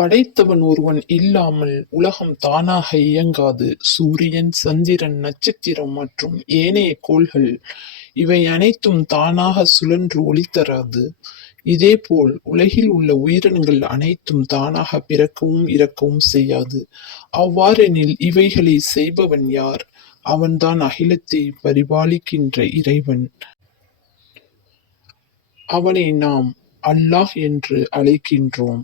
படைத்தவன் ஒருவன் இல்லாமல் உலகம் தானாக இயங்காது. சூரியன் சந்திரன் நட்சத்திரம் மற்றும் ஏனைய கோள்கள் இவை அனைத்தும் தானாக சுழன்று ஒளி தராது. இதேபோல் உலகில் உள்ள உயிரினங்கள் அனைத்தும் தானாக பிறக்கவும் இறக்கவும் செய்யாது. அவ்வாறெனில் இவைகளை செய்பவன் யார்? அவன்தான் அகிலத்தை பரிபாலிக்கின்ற இறைவன். அவனை நாம் அல்லாஹ் என்று அழைக்கின்றோம்.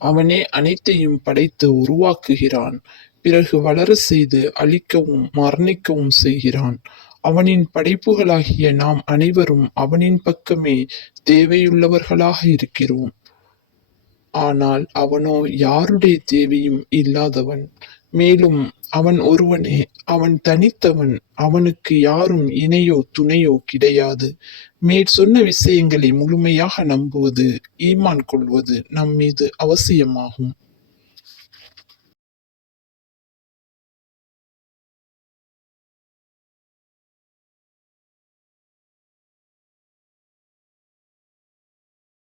அவனே அனைத்தையும் படைத்து உருவாக்குகிறான். பிறகு வளர செய்து அழிக்கவும் மரணிக்கவும் செய்கிறான். அவனின் படைப்புகளாகிய நாம் அனைவரும் அவனின் பக்கமே தேவையுள்ளவர்களாக இருக்கிறோம். ஆனால் அவனோ யாருடைய தேவையும் இல்லாதவன். மேலும் அவன் ஒருவனே அவன் தனித்தவன் அவனுக்கு யாரும் இணையோ துணையோ கிடையாது. மேற்சொன்ன விஷயங்களை முழுமையாக நம்புவது ஈமான் கொள்வது நம் மீது அவசியமாகும்.